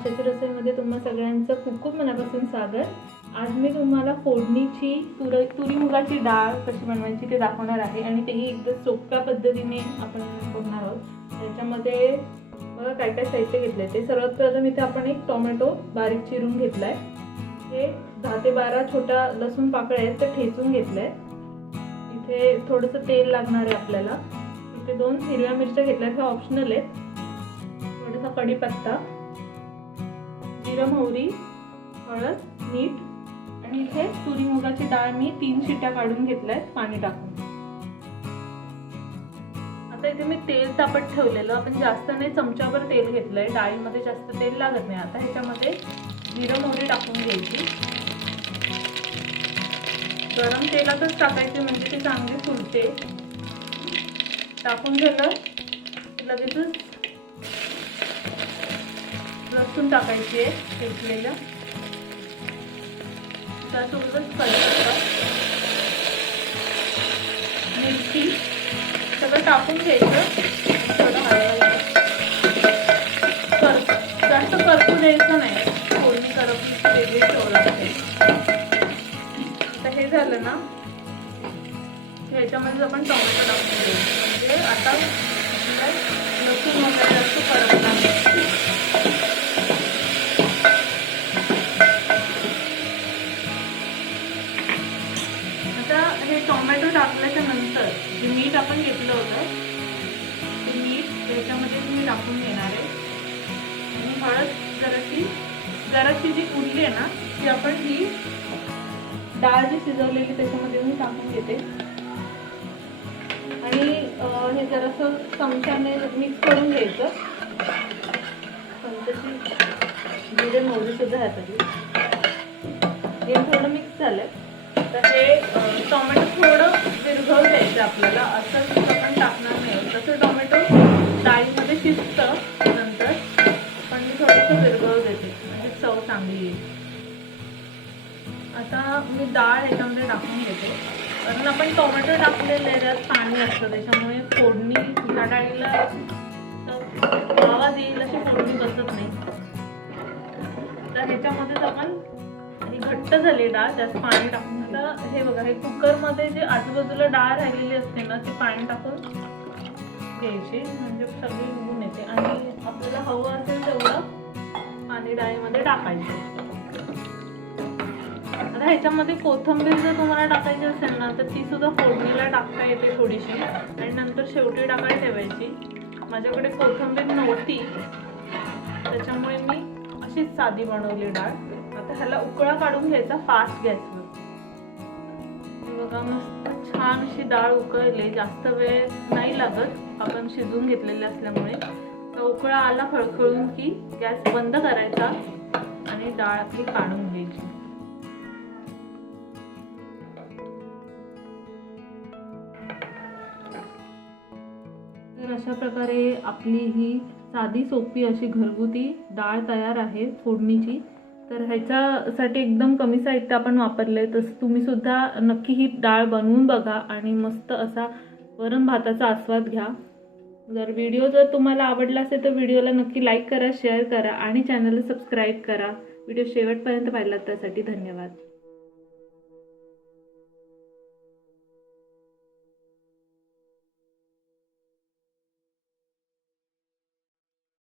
आशाची रसोईमध्ये तुम्हा सगळ्यांचं खूप खूप मनापासून स्वागत. आज मी तुम्हाला फोडणीची तुर तुरी मुगाची डाळ कशी बनवायची ते दाखवणार आहे आणि तेही एकदम सोप्या पद्धतीने आपण बघणार आहोत. त्याच्यामध्ये बघा काय काय साहित्य घेतलं आहे ते. सर्वात प्रथम इथे आपण एक टोमॅटो बारीक चिरून घेतला आहे हे दहा ते बारा छोट्या लसूण पाकळ्या आहेत ते ठेचून घेतलं आहे इथे थोडंसं तेल लागणार आहे आपल्याला. इथे दोन हिरव्या मिरच्या घेतल्या आहेत हे ऑप्शनल आहेत. थोडासा कढीपत्ता. जिरं मोहरी हळद मीठ आणि इथे तुरी मुगाची डाळ मी तीन शिट्ट्या काढून घेतल्या आहेत पाणी टाकून. आता इथे मी तेल तापत ठेवलेलं आपण जास्त नाही चमच्यावर तेल घेतलंय डाळीमध्ये जास्त तेल लागत नाही आता ह्याच्यामध्ये जिरं मोहरी टाकून घ्यायची. गरम तेलातच टाकायची म्हणजे ती चांगली फुलते. टाकून झालं लगेचच लसूण टाकायची आहे त्यासोबतच कढीपत्ता मिरची सगळं टाकून घ्यायचं. थोडं हलवायचं कर जास्त करपू द्यायचं नाही. फोडणी करपली वेगळी ठेवलं तर हे झालं ना ह्याच्यामध्ये आपण टोमॅटो टाकून द्यायचं म्हणजे आता घेतलं होतं. ते मीठ त्याच्यामध्ये मी टाकून घेणार आहे. आणि हळद जराशी जराशी जी उरली आहे ना ती आपण ही डाळ जी शिजवलेली त्याच्यामध्ये मी टाकून घेते. आणि हे जरासं चमच्याने मिक्स करून घ्यायचं. चमच्याची जिरे मोहरी सुद्धा ह्यासाठी हे थोडं मिक्स झालं तर हे टोमॅटो थोडं विरघळू द्यायचं आपल्याला. असं आपण टाकणार नाही तसं टोमॅटो डाळीमध्ये शिजतं नंतर पण मी थोडंसं विरघळू देते. म्हणजे चव चांगली येईल. आता मी डाळ याच्यामध्ये टाकून घेते. कारण आपण टोमॅटो टाकलेले त्यात पाणी असतं त्याच्यामुळे फोडणी ह्या डाळीला आवाज येईल अशी फोडणी बसत नाही. तर ह्याच्यामध्येच आपण घट्ट झाली डाळ त्यात पाणी टाकून आता हे बघा हे कुकरमध्ये जे आजूबाजूला डाळ राहिलेली असते ना ती पाणी टाकून घ्यायची. म्हणजे सगळी निघून येते. आणि आपल्याला हवं असेल तेवढं पाणी डाळीमध्ये टाकायचं. आता ह्याच्यामध्ये कोथिंबीर जर तुम्हाला टाकायची असेल ना तर ती सुद्धा फोडणीला टाकता येते थोडीशी. आणि नंतर शेवटी टाकायला ठेवायची. माझ्याकडे कोथिंबीर नव्हती. त्याच्यामुळे मी अशीच साधी बनवली डाळ. आता ह्याला उकळा काढून घ्यायचा फास्ट गॅसवर बघा मस्त छान अशी डाळ उकळली. जास्त वेळ नाही लागत. आपण शिजवून घेतलेले असल्यामुळे. तर उकळा आला फळफळून की गॅस बंद करायचा आणि डाळ आपली काढून घ्यायची. तर अशा प्रकारे आपली ही साधी सोपी अशी घरगुती डाळ तयार आहे फोडणीची. तर ह्याच्यासाठी एकदम कमी साहित्य आपण वापरले तसं तुम्ही सुद्धा नक्की ही डाळ बनवून बघा आणि मस्त असा वरण भाताचा आस्वाद घ्या. जर व्हिडिओ जर तुम्हाला आवडला असेल तर व्हिडिओला नक्की लाईक करा शेअर करा आणि चॅनलला सबस्क्राईब करा. व्हिडिओ शेवटपर्यंत पाहिलात त्यासाठी धन्यवाद.